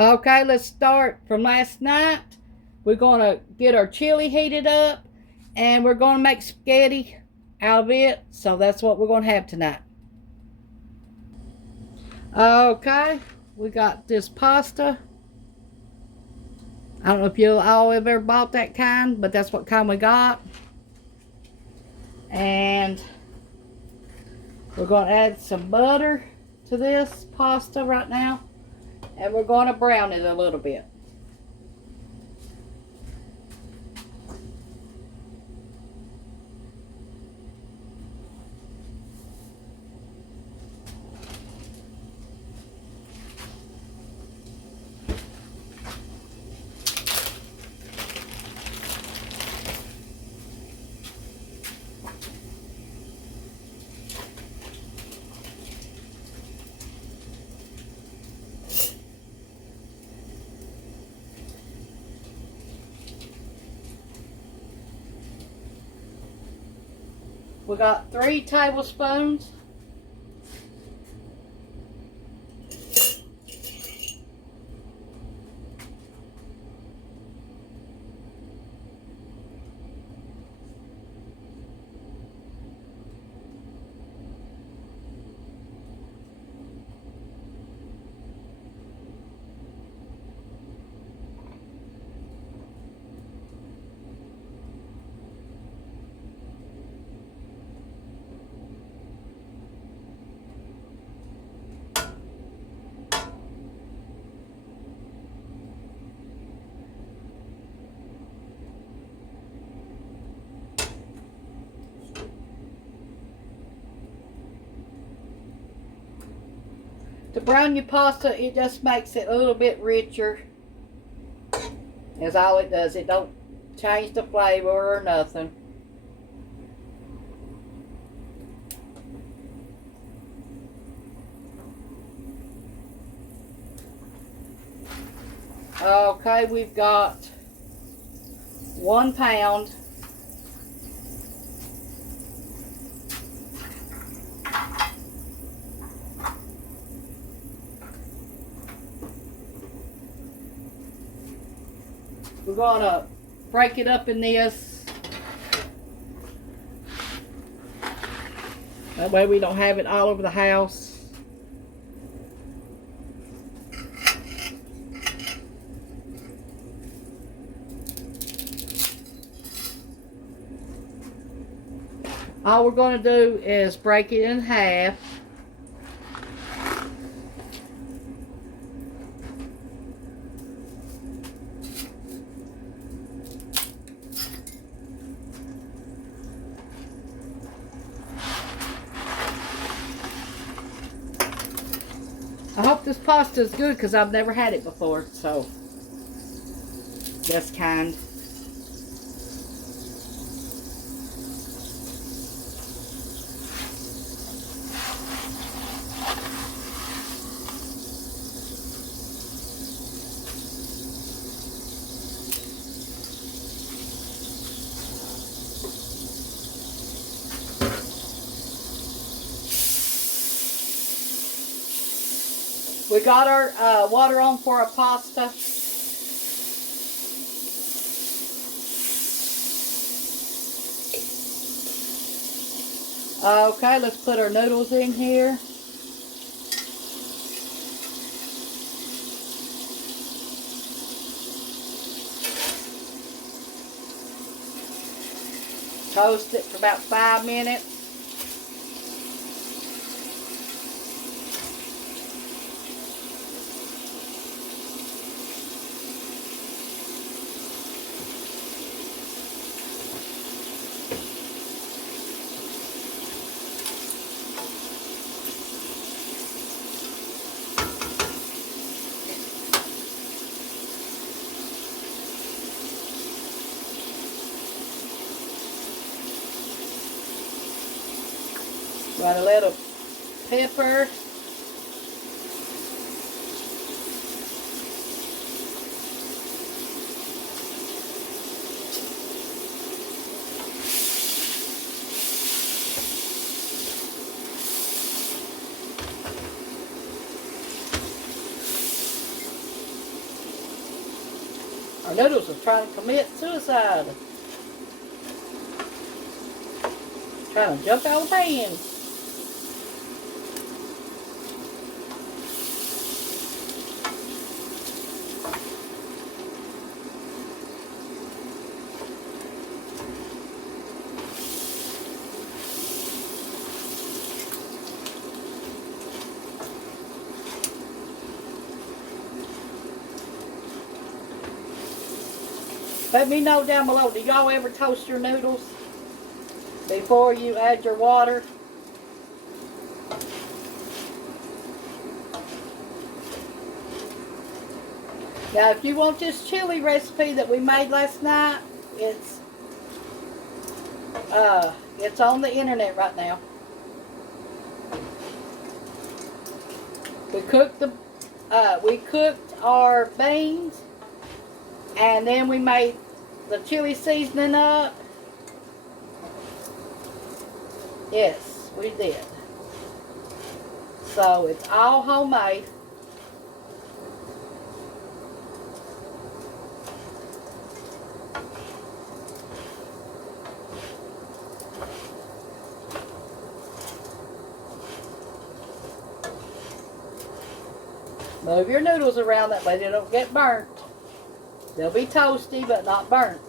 Okay, let's start from last night. We're going to get our chili heated up, and we're going to make spaghetti out of it. So that's what we're going to have tonight. Okay, we got this pasta. I don't know if you all have ever bought that kind, but that's what kind we got. And we're going to add some butter to this pasta right now. And we're going to brown it a little bit. We got 3 tablespoons. To brown your pasta, it just makes it a little bit richer. That's all it does. It don't change the flavor or nothing. Okay, we've got 1 pound. We're going to break it up in this. That way we don't have it all over the house. All we're going to do is break it in half. I hope this pasta is good because I've never had it before, so just kind. We got our water on for our pasta. Okay, let's put our noodles in here. Toast it for about 5 minutes. Got a little pepper. Our noodles are trying to commit suicide. Trying to jump out of the pan. Let me know down below, do y'all ever toast your noodles before you add your water? Now, if you want this chili recipe that we made last night, it's on the internet right now. We cooked our beans, and then we made the chili seasoning up. Yes, we did. So it's all homemade. Move your noodles around that way they don't get burnt. They'll be toasty but not burnt.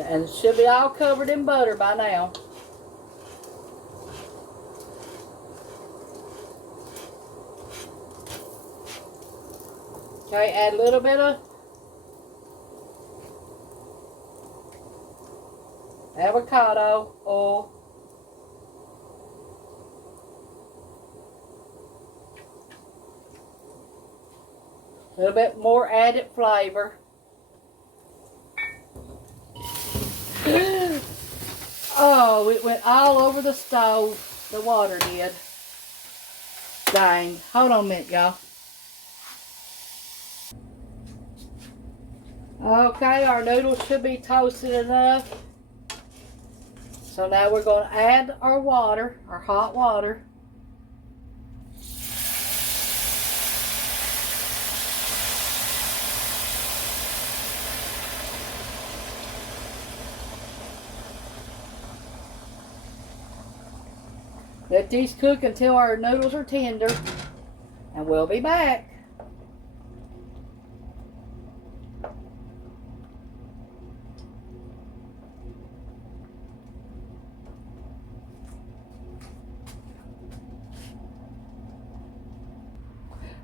And it should be all covered in butter by now. Okay, add a little bit of avocado oil. A little bit more added flavor. Oh, it went all over the stove. The water did. Dang. Hold on a minute, y'all. Okay, our noodles should be toasted enough. So now we're going to add our water, our hot water. Let these cook until our noodles are tender, and we'll be back.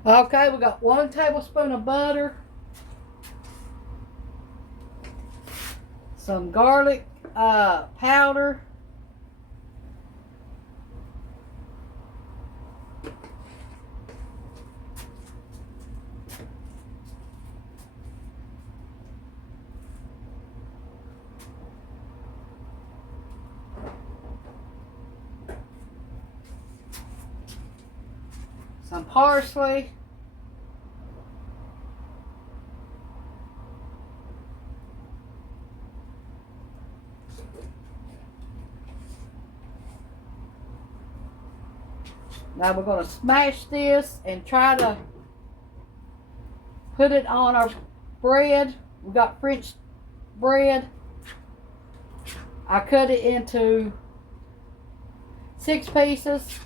Okay, we got 1 tablespoon of butter, some garlic powder, some parsley, now we're going to smash this and try to put it on our bread. We got French bread. I cut it into 6 pieces.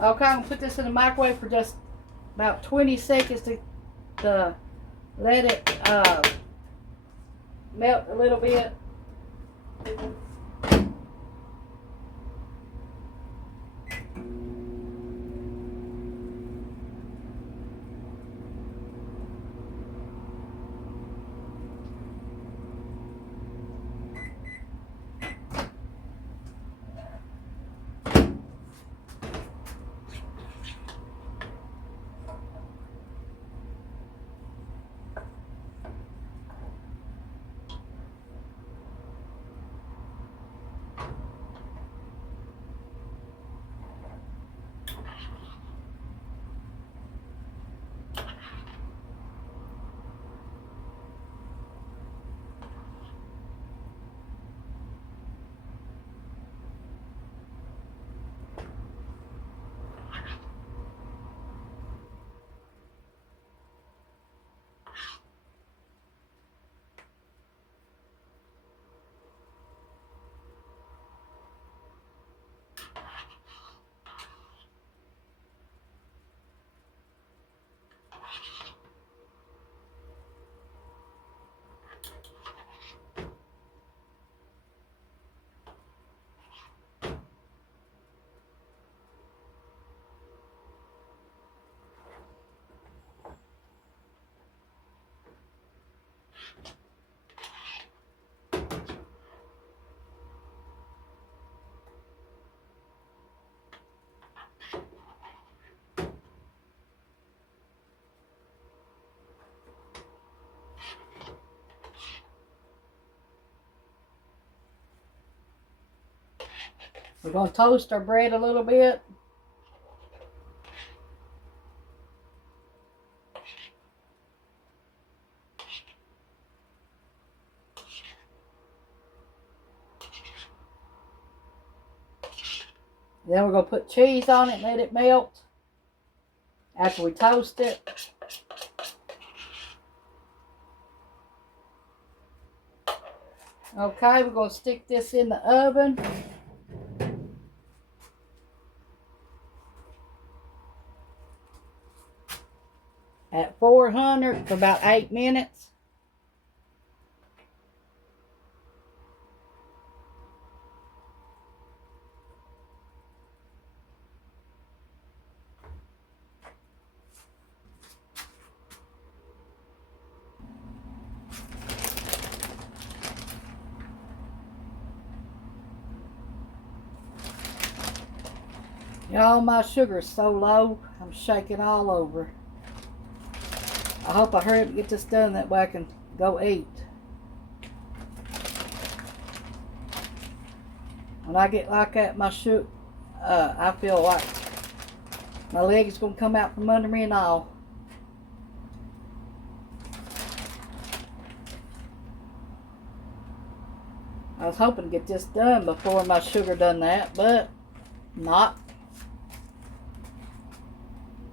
Okay, I'm going to put this in the microwave for just about 20 seconds to let it melt a little bit. We're going to toast our bread a little bit. Then we're going to put cheese on it and let it melt after we toast it. Okay, we're going to stick this in the oven. At 400 for about 8 minutes. Y'all, my sugar's so low, I'm shaking all over. I hope I hurry up and get this done, that way I can go eat. When I get like that, my sugar, I feel like my leg is going to come out from under me and all. I was hoping to get this done before my sugar done that, but not.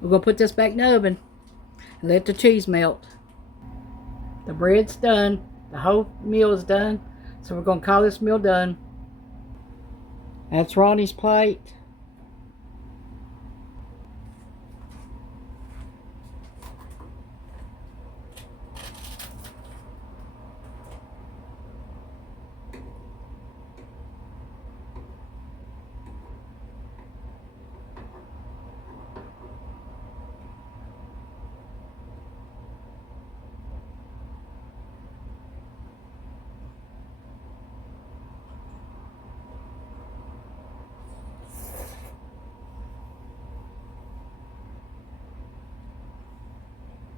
We're going to put this back in the oven and let the cheese melt. The bread's done. The whole meal is done. So we're going to call this meal done. That's Ronnie's plate.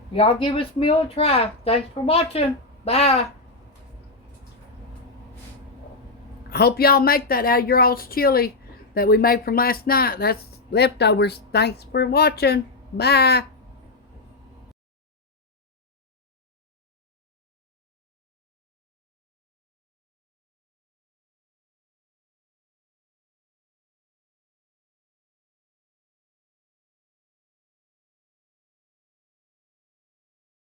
Y'all give this meal a try. Thanks for watching. Bye. I hope y'all make that out of your all's chili that we made from last night. That's leftovers. Thanks for watching. Bye.